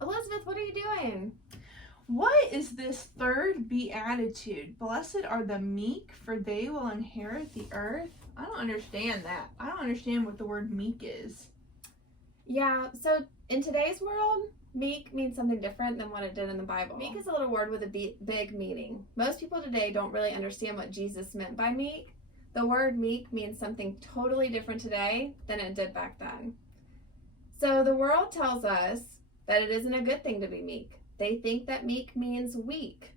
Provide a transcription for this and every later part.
Elizabeth, what are you doing? What is this third beatitude? Blessed are the meek, for they will inherit the earth. I don't understand that. I don't understand what the word meek is. Yeah, so in today's world, meek means something different than what it did in the Bible. Meek is a little word with a big meaning. Most people today don't really understand what Jesus meant by meek. The word meek means something totally different today than it did back then. So the world tells us that it isn't a good thing to be meek. They think that meek means weak.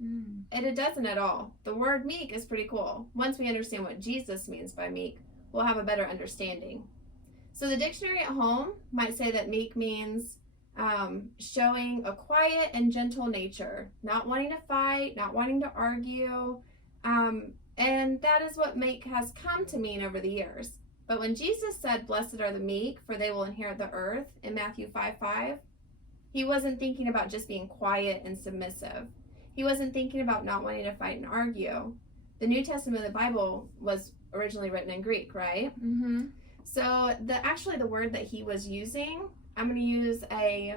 And it doesn't at all. The word meek is pretty cool. Once we understand what Jesus means by meek, we'll have a better understanding. So the dictionary at home might say that meek means showing a quiet and gentle nature, not wanting to fight, not wanting to argue. And that is what meek has come to mean over the years. But when Jesus said, "Blessed are the meek, for they will inherit the earth," in Matthew 5:5, he wasn't thinking about just being quiet and submissive. He wasn't thinking about not wanting to fight and argue. The New Testament of the Bible was originally written in Greek, right? Mm-hmm. So the word that he was using, I'm going to use a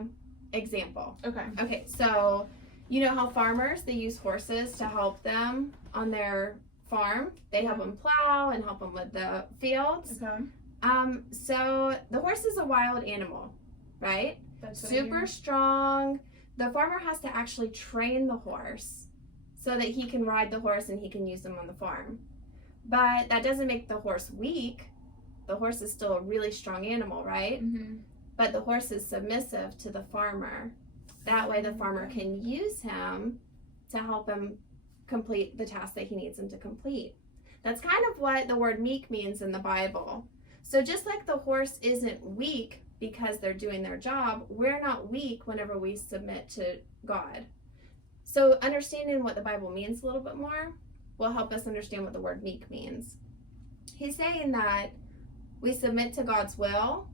example. Okay, so you know how farmers, they use horses to help them on their farm. They help them plow and help them with the fields. So the horse is a wild animal, right? That's super strong. The farmer has to actually train the horse so that he can ride the horse and he can use them on the farm. But that doesn't make the horse weak. The horse is still a really strong animal, right? Mm-hmm. But the horse is submissive to the farmer. That way the farmer can use him to help him complete the task that he needs him to complete. That's kind of what the word meek means in the Bible. So just like the horse isn't weak because they're doing their job, we're not weak whenever we submit to God. So understanding what the Bible means a little bit more will help us understand what the word meek means. He's saying that we submit to God's will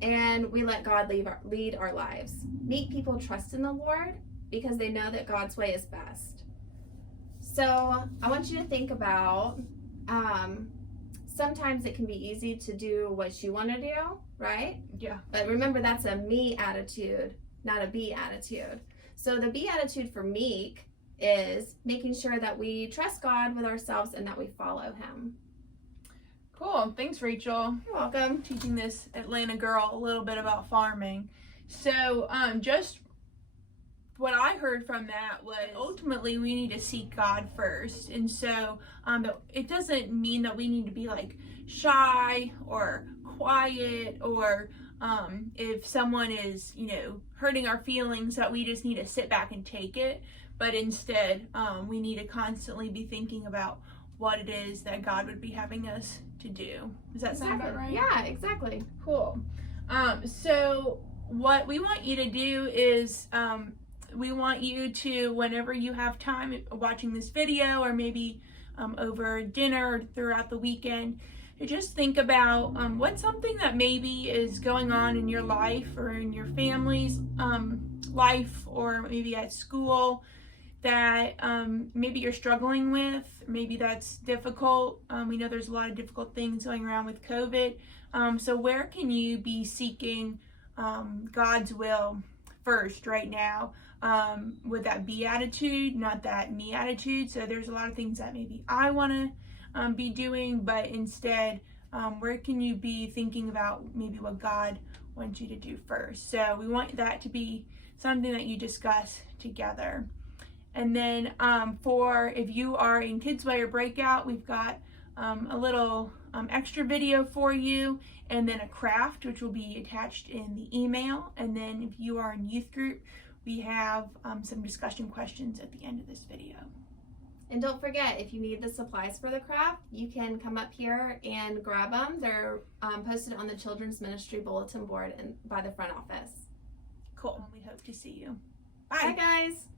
and we let God lead our lives. Meek people trust in the Lord because they know that God's way is best. So I want you to think about, sometimes it can be easy to do what you want to do, right? Yeah. But remember, that's a me attitude, not a be attitude. So the be attitude for meek is making sure that we trust God with ourselves and that we follow him. Cool. Thanks, Rachel. You're welcome. Teaching this Atlanta girl a little bit about farming. So just what I heard from that was ultimately we need to seek God first. And so it doesn't mean that we need to be like shy or quiet or if someone is, hurting our feelings, that we just need to sit back and take it. But instead, we need to constantly be thinking about what it is that God would be having us to do. Does that sound about right? Yeah, exactly. Cool. So what we want you to do is we want you to, whenever you have time watching this video or maybe over dinner or throughout the weekend, to just think about what's something that maybe is going on in your life or in your family's life or maybe at school that maybe you're struggling with. Maybe that's difficult. We know there's a lot of difficult things going around with COVID. So where can you be seeking God's will first right now? With that be attitude, not that me attitude. So there's a lot of things that maybe I want to be doing, but instead, where can you be thinking about maybe what God wants you to do first? So we want that to be something that you discuss together. And then for if you are in Kids Way or Breakout, we've got a little extra video for you, and then a craft which will be attached in the email. And then if you are in youth group, we have some discussion questions at the end of this video. And don't forget, if you need the supplies for the craft, you can come up here and grab them. They're posted on the Children's Ministry Bulletin Board by the front office. Cool. We hope to see you. Bye guys.